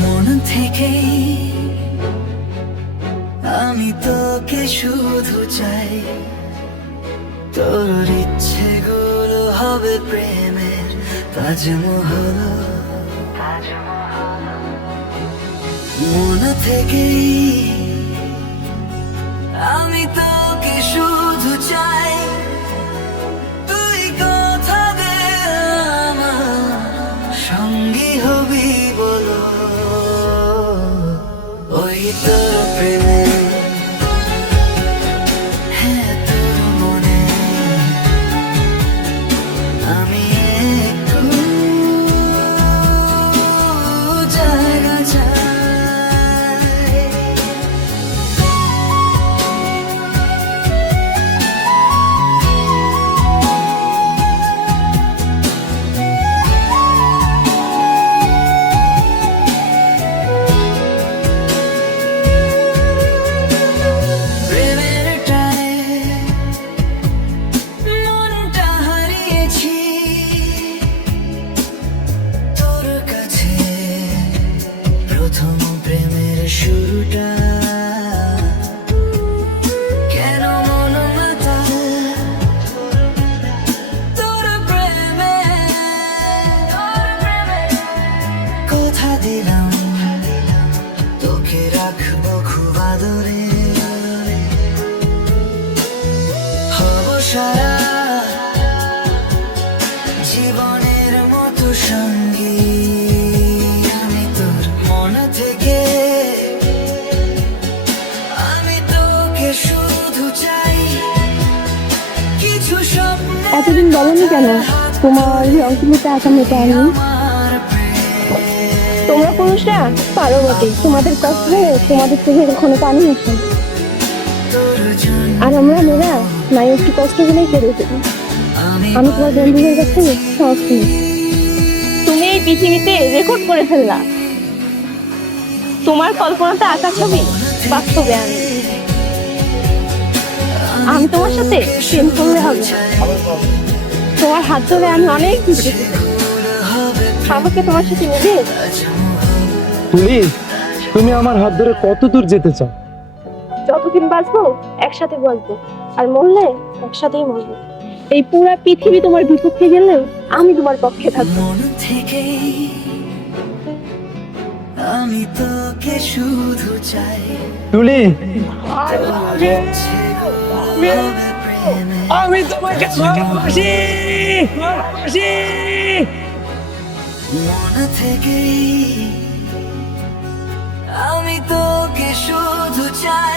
মন থেকে আমি তোকে শুধু চাই, তোর ইচ্ছেগুলো হবে প্রেমের তাজমহল। মন থেকে আমি তোকে শুধু চাই, তুই কথা দে আমার সঙ্গী হবি বলো, ওই তোর প্রেমে হ্যাঁ তোর মনে আমি একটু জায়গা চাই। প্রথম প্রেমের শুরুটা কেন মন মাতা তোর প্রেমে, কথা দিলাম তোকে রাখবো খুব আদরে, হব সারা জীবনের মতো সঙ্গী। এতদিন বলনি কেন তোমার অঙ্কিতে আঁকা মেটা আমি? তোমরা পুরুষরা পারো বটে, তোমাদের কষ্ট তোমাদের থেকে কখনো পানি আসে, আর আমরা মেয়েরা নাই একটু কষ্ট হলেই করে দেবো। আমি তোমার বন্ধুদের কাছে সাহস নিই। তুমি এই পৃথিবীতে রেকর্ড করে ফেললা, তোমার কল্পনাতে আঁকা ছবি বাস্তবে আমি তোমার সাথে প্রেম করলে হবে, তোমার হাত ধরে আমি অনেক খুশি, আমাকে তোমার সাথে মিলে। তুমি আমার হাত ধরে কত দূর যেতে চাও? যতদিন বাঁচবো একসাথে বাঁচবো, আর মরলে একসাথেই মরবো। এই পুরা পৃথিবী তোমার বিপক্ষে গেলেও আমি তোমার পক্ষে থাকবো। মন থেকে আমি তোকে শুধু চাই, তুলি আমি তোমাকে ভালোবাসি। মন থেকে আমি তোকে শুধু চাই।